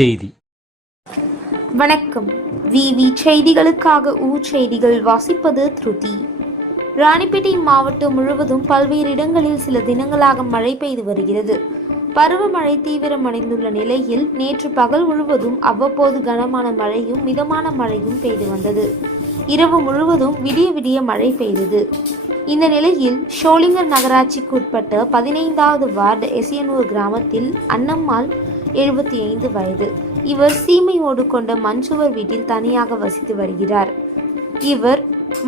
செய்தி. வணக்கம். விவி செய்திகளுக்காக செய்திகள் வாசிப்பது திருதி. ராணிப்பேட்டை மாவட்டம் முழுவதும் பல்வேறு இடங்களில் சில தினங்களாக மழை பெய்து வருகிறது. பருவமழை தீவிரமடைந்துள்ள நிலையில் நேற்று பகல் முழுவதும் அவ்வப்போது கனமான மழையும் மிதமான மழையும் பெய்து வந்தது. இரவு முழுவதும் விடிய மழை பெய்தது. இந்த நிலையில் ஷோலிங்கர் நகராட்சிக்கு உட்பட்ட 15வது வார்டு எசியனூர் கிராமத்தில் அன்னம்மாள் 75 வயது. இவர் சீமையோடு கொண்ட மண்சுவர் வீட்டில் தனியாக வசித்து வருகிறார். இவர்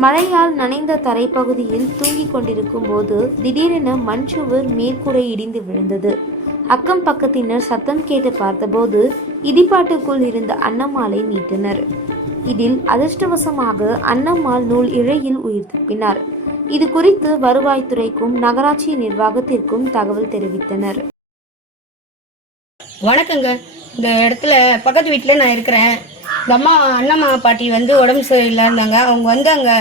மழையால் நனைந்த தரைப்பகுதியில் தூங்கிக் கொண்டிருக்கும் போது திடீரென மண்சுவர் மேற்கூரை இடிந்து விழுந்தது. அக்கம் பக்கத்தினர் சத்தம் கேட்டு பார்த்தபோது இடிபாட்டுக்குள் இருந்த அன்னம்மாளை மீட்டனர். இதில் அதிர்ஷ்டவசமாக அன்னம்மாள் நூல் இழையில் உயிர் தப்பினார். இது குறித்து வருவாய்த்துறைக்கும் நகராட்சி நிர்வாகத்திற்கும் தகவல் தெரிவித்தனர். வணக்கங்க. இந்த இடத்துல பக்கத்து வீட்டில் நான் இருக்கிறேன். இந்த அண்ணம்மா பாட்டி உடம்பு சரியில்லை இருந்தாங்க. அவங்க அங்கே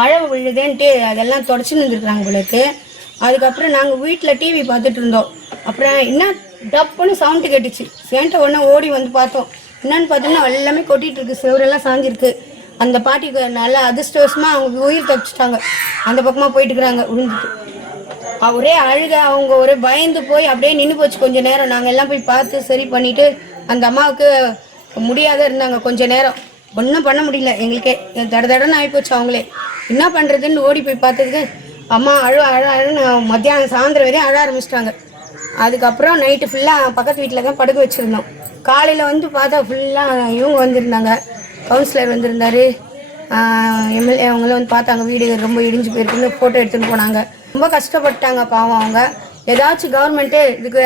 மழை விழுதுன்ட்டு அதெல்லாம் தொடச்சின்னு இருந்துருக்குறாங்க உங்களுக்கு. அதுக்கப்புறம் நாங்கள் வீட்டில் டிவி பார்த்துட்டு இருந்தோம். அப்புறம் என்ன டப்புன்னு சவுண்டு கேட்டுச்சு. சேர்ந்துட்டு உடனே ஓடி வந்து பார்த்தோம். என்னன்னு பார்த்தோம்னா எல்லாமே கொட்டிகிட்டு இருக்கு, செவரெல்லாம் சாஞ்சிருக்கு. அந்த பாட்டிக்கு நல்லா அதிர்ஷ்டவசமாக அவங்க உயிர் தப்பிச்சிட்டாங்க. அந்த பக்கமாக போயிட்டு இருக்கிறாங்க விழுந்துட்டு. ஒரே அழுக, அவங்க ஒரே பயந்து போய் அப்படியே நின்று போச்சு கொஞ்ச நேரம். நாங்கள் எல்லாம் போய் பார்த்து சரி பண்ணிட்டு அந்த அம்மாவுக்கு முடியாத இருந்தாங்க கொஞ்ச நேரம். ஒன்றும் பண்ண முடியல எங்களுக்கே. தடன்னு ஆகிப்போச்சு. அவங்களே என்ன பண்ணுறதுன்னு ஓடி போய் பார்த்ததுக்கு அம்மா அழுன்னு மத்தியானம் சாயந்தரம் வரையும் அழ ஆரம்பிச்சிட்டாங்க. அதுக்கப்புறம் நைட்டு ஃபுல்லாக பக்கத்து வீட்டில் தான் படுக்க வச்சுருந்தோம். காலையில் பார்த்தா ஃபுல்லாக இவங்க வந்திருந்தாங்க, கவுன்சிலர் வந்திருந்தார், எம்எல்ஏ அவங்களும் பார்த்தாங்க. வீடு ரொம்ப இடிஞ்சு போயிருக்குன்னு ஃபோட்டோ எடுத்துகிட்டு போனாங்க. ரொம்ப கஷ்டப்பட்டாங்க பாவம் அவங்க. ஏதாச்சும் கவர்மெண்ட்டு இதுக்கு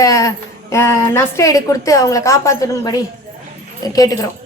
நஷ்ட ஈடு கொடுத்து அவங்கள காப்பாற்றணும்படி கேட்டுக்கிறோம்.